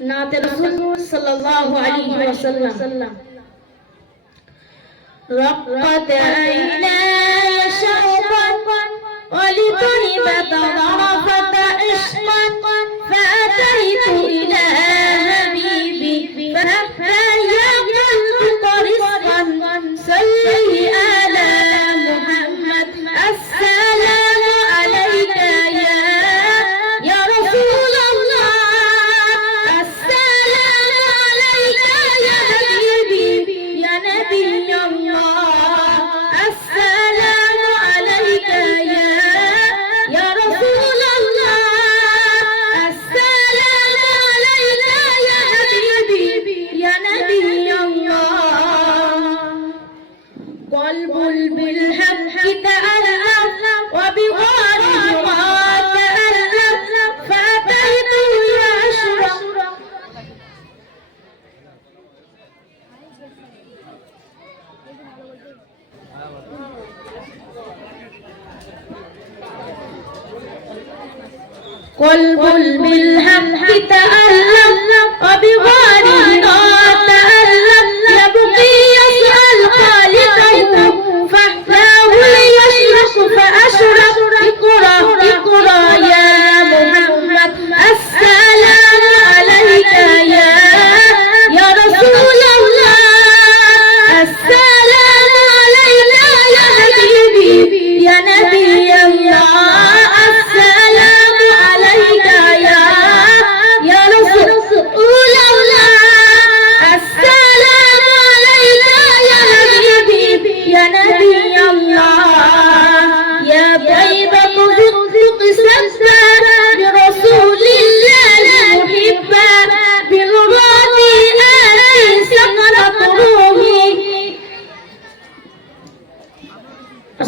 নাতে রাসূল সাল্লাল্লাহু আলাইহি ওয়াসাল্লাম। رقت عيناي شوقا ولطيبة قلب بالحق تألم وبغار نار تألم يبقي يسأل خالقه فاحتاه ليشرق فأشرق. اقرأ اقرأ يا محمد. السلام عليك يا يا رسول الله. السلام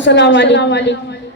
السلام عليكم.